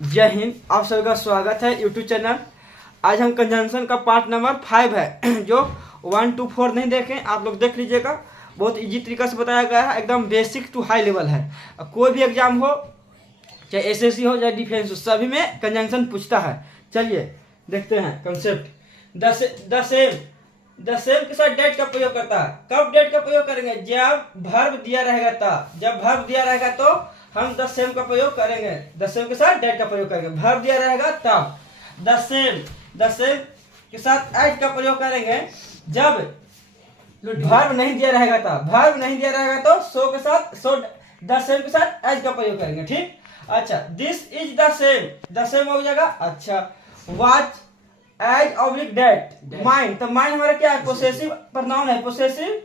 जय हिंद। आप सभी का स्वागत है यूट्यूब चैनल। आज हम कंजंक्शन का पार्ट नंबर 5 है जो 1 to 4 नहीं देखें, आप लोग देख लीजिएगा। बहुत इजी तरीका से बताया गया है, एकदम बेसिक टू हाई लेवल है। कोई भी एग्जाम हो, चाहे एसएससी हो चाहे डिफेंस हो, सभी में कंजंक्शन पूछता है। चलिए देखते हैं कंसेप्ट। द सेम के साथ डेट का प्रयोग करता है। कब डेट का प्रयोग करेंगे? जब वर्ब दिया रहेगा तब। जब वर्ब दिया रहेगा तो हम द सेम का प्रयोग करेंगे। द सेम के साथ डेट का प्रयोग करेंगे। वर्ब दिया रहेगा तब द सेम के साथ एज का प्रयोग करेंगे। जब वर्ब नहीं दिया रहेगा तब। वर्ब नहीं दिया रहेगा तो सो के साथ द सेम के साथ एज का प्रयोग करेंगे। ठीक। अच्छा, दिस इज द सेम हो जाएगा। अच्छा, watch as oblique that mine. तो माइंड हमारा क्या है? पोसेसिव प्रोनाउन है। पोसेसिव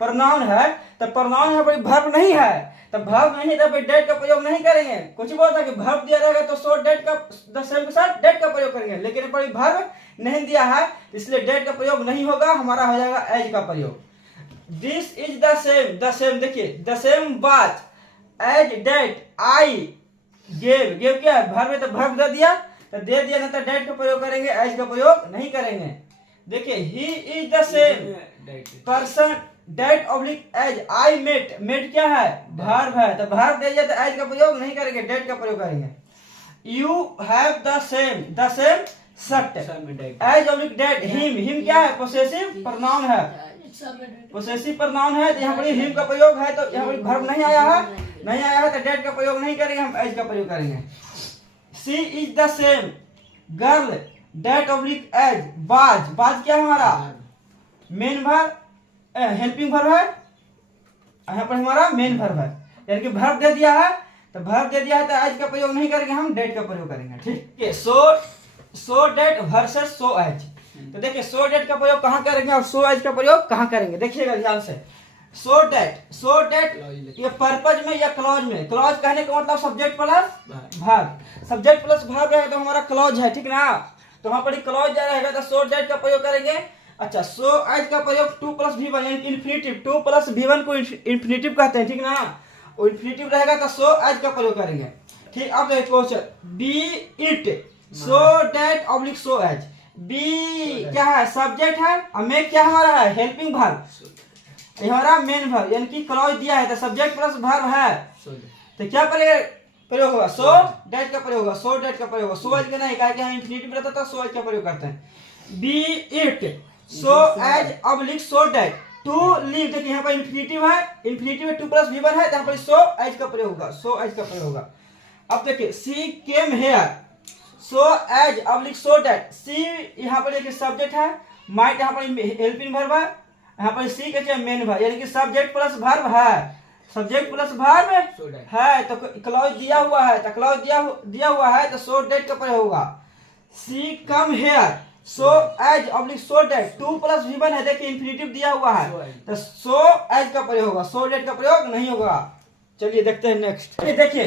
प्रोनाउन है तो प्रोनाउन यहाँ पर वर्ब नहीं है। तो वर्ब नहीं तो डेट का प्रयोग नहीं करेंगे। कुछ बोलता है कि वर्ब दिया रहेगा तो सो डेट का द सेम के साथ डेट का प्रयोग करेंगे, लेकिन यहाँ पर वर्ब नहीं दिया है इसलिए डेट का प्रयोग नहीं होगा, हमारा हो जाएगा एज का प्रयोग। दिस इज द सेम देखिए, the same watch as that I gave क्या है? वर्ब है तो वर्ब दे दिया तो दे दिया, नहीं तो डेट का प्रयोग करेंगे, एज का प्रयोग नहीं करेंगे। देखिए, he is the same person that oblique as I met क्या है? वर्ब है तो वर्ब दे दिया तो एज का प्रयोग नहीं करेंगे, डेट का प्रयोग करेंगे। You have the same shirt as oblique that him क्या है? पोसेसिव प्रोनाउन है। पोसेसिव प्रोनाउन है तो यहाँ पर हिम का प्रयोग है तो यहाँ पर वर्ब नहीं आया है तो डेट का प्रयोग नहीं करेंगे, हम एज का प्रयोग करेंगे। She is the same girl that oblique as बाज क्या है हमारा? मेन वर्ब, हेल्पिंग वर्ब है। यहाँ पर हमारा मेन वर्ब है, यानी कि वर्ब दे दिया है तो वर्ब दे दिया है तो एज का प्रयोग नहीं करेंगे, हम डेट का प्रयोग करेंगे। ठीक है। सो डेट वर्सेस सो एज। तो देखिए, सो डेट का प्रयोग कहाँ करेंगे और सो एज का प्रयोग कहाँ करेंगे? देखिएगा ध्यान से। सो डेट ये पर्पज में या क्लॉज में। क्लॉज कहने का मतलब subject plus verb. Subject plus verb रहेगा तो हमारा क्लॉज है, ठीक ना? तो वहां पर क्लॉज रहेगा तो सो डेट का प्रयोग करेंगे। अच्छा, सो एज का प्रयोग 2 + V1 यानी इन्फिनिटिव। 2 + V1 को इन्फिनिटिव कहते हैं, ठीक ना? वो इन्फिनिटिव रहेगा तो सो एज का प्रयोग करेंगे। ठीक। अब देखो question, be it so that oblique so as. Be क्या है? सब्जेक्ट है और मेक क्या हमारा है? Helping verb. हमारा मेन वर्ब यानी कि क्लॉज दिया है तो सब्जेक्ट प्लस वर्ब है तो क्या प्रयोग होगा? सो डेट का प्रयोग होगा। सो डेट का प्रयोग होगा, सो एज का नहीं, क्या है इन्फिनिटिव रहता था, सो एज का प्रयोग करते हैं। Be it so as oblique so that to leave. देखिए यहाँ पर इन्फिनिटिव है, 2 + V1 है तो यहाँ पर सो एज का प्रयोग होगा, सो एज का प्रयोग होगा। अब देखिए, she came here so as oblique so that. See यहाँ पर देखिए सब्जेक्ट है, माइट यहाँ पर हेल्पिंग वर्ब है, यहाँ पर सी के मेन वर्ब यानी कि सब्जेक्ट प्लस वर्ब है। सब्जेक्ट प्लस वर्ब है तो क्लॉज दिया हुआ है तो क्लॉज दिया हुआ है तो सो डेट का प्रयोग होगा। She come here so as oblique so that 2 + V1 है, देखिए इन्फिनिटिव दिया हुआ है तो सो एज का प्रयोग होगा, सो डेट का प्रयोग नहीं होगा। चलिए देखते हैं नेक्स्ट। देखिए,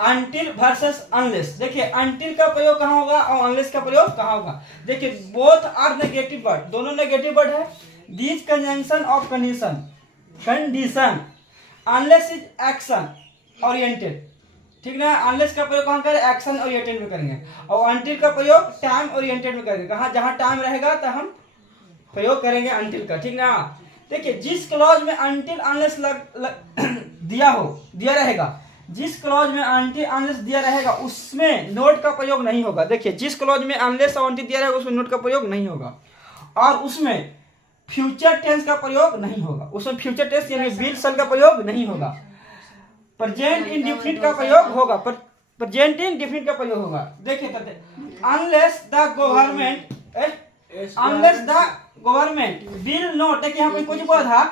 अनटिल वर्सेस अनलेस। देखिए, अनटिल का प्रयोग कहाँ होगा और अनलेस का प्रयोग कहाँ होगा? देखिए, बोथ आर नेगेटिव वर्ड, दोनों नेगेटिव वर्ड है। This conjunction of condition unless is action oriented, ठीक ना? अनलेस का प्रयोग कहाँ करें? एक्शन ओरिएंटेड में करेंगे और अनटिल का प्रयोग टाइम ओरिएंटेड में करेंगे। कहाँ? जहाँ टाइम रहेगा तो हम प्रयोग करेंगे अनटिल का, ठीक ना? देखिए, जिस क्लॉज में अनटिल अनलेस दिया रहेगा, जिस क्लॉज में अनटिल अनलेस दिया रहेगा उसमें नोट का प्रयोग नहीं होगा। देखिए, जिस क्लॉज में अनलेस और अनटिल दिया रहेगा उसमें नोट का प्रयोग नहीं होगा और उसमें फ्यूचर टेंस का प्रयोग नहीं होगा। उसमें फ्यूचर टेंस यानी विल शैल का प्रयोग नहीं होगा। प्रेजेंट इंडेफिनिट का प्रयोग होगा, प्रेजेंट इंडेफिनिट का प्रयोग होगा। देखिए, unless the government will not. देखिए, यहाँ पर कुछ बोला था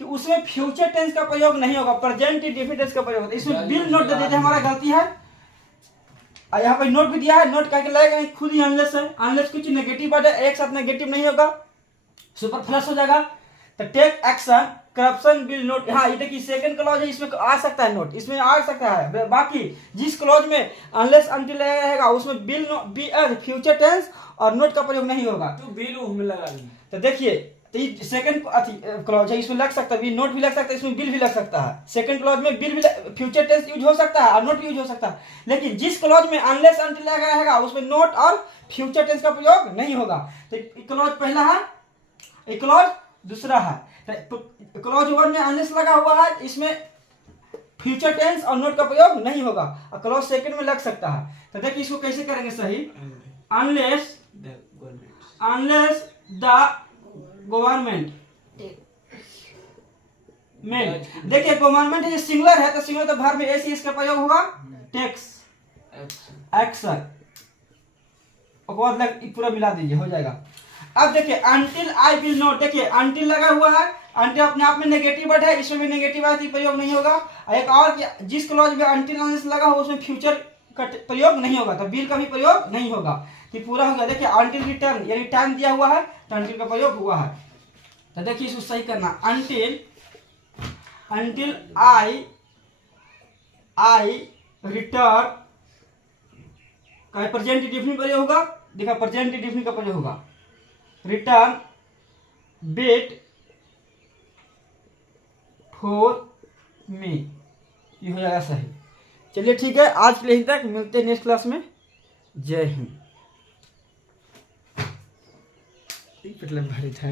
कि उसमें फ्यूचर टेंस का प्रयोग नहीं होगा, प्रेजेंट इंडेफिनिट टेंस का प्रयोग होगा। इसमें विल नॉट दे देते, हमारा गलती है। और यहाँ पर नोट भी दिया है, नोट करके लगेगा खुद ही अनलेस है। अनलेस कुछ नेगेटिव वर्ड है, एक साथ नेगेटिव नहीं होगा, सुपर प्लस हो जाएगा। तो take action corruption will note. हाँ, ये देखिए सेकंड क्लॉज है, इसमें आ सकता है नोट, इसमें आ सकता है। बाकी जिस क्लॉज में अनलेस अनटिल रहेगा उसमें विल फ्यूचर टेंस और नोट का प्रयोग नहीं होगा। तो विल में लगा ली। तो देखिए, तो ये सेकंड क्लॉज है, इसमें लग सकता है, नोट भी लग सकता है, इसमें बिल भी लग सकता है। सेकंड क्लॉज में बिल भी फ्यूचर टेंस यूज हो सकता है और नोट भी यूज हो सकता है। लेकिन जिस क्लॉज में अनलेस अनटिल लगा रहेगा उसमें नोट और फ्यूचर टेंस का प्रयोग नहीं होगा। तो क्लॉज पहला है, क्लॉज दूसरा है। क्लॉज 1 में अनलेस लगा हुआ है, इसमें फ्यूचर टेंस और नोट का प्रयोग नहीं होगा, और क्लॉज सेकंड में लग सकता है। तो देखिए इसको कैसे करेंगे सही। अनलेस द गवर्नमेंट देखिए गवर्नमेंट है, सिंगुलर है तो सिंगुलर तो वर्ब में एस इसका प्रयोग होगा टेक्स एक्शन, पूरा मिला दीजिए हो जाएगा। अब देखिए अनटिल आई विल नॉट, देखिए अनटिल लगा हुआ है, अनटिल अपने आप में नेगेटिव वर्ड है, इसमें भी नेगेटिव वर्ड प्रयोग नहीं होगा। एक और जिस क्लॉज में अनटिल लगा हुआ उसमें फ्यूचर का प्रयोग नहीं होगा, तो विल का भी प्रयोग नहीं होगा। तो पूरा हो गया। देखिए अनटिल रिटर्न यानी टाइम दिया हुआ है तो अनटिल का प्रयोग हुआ है। तो देखिए इसको सही करना, अनटिल आई रिटर्न का प्रेजेंट डिफिनिट प्रयोग होगा, देखा प्रेजेंट डिफिनिट का प्रयोग होगा, रिटर्न वेट फॉर मी, ये हो जाएगा सही। चलिए ठीक है, आज के लिए यहीं तक, मिलते हैं नेक्स्ट क्लास में। जय हिंद। भारी था।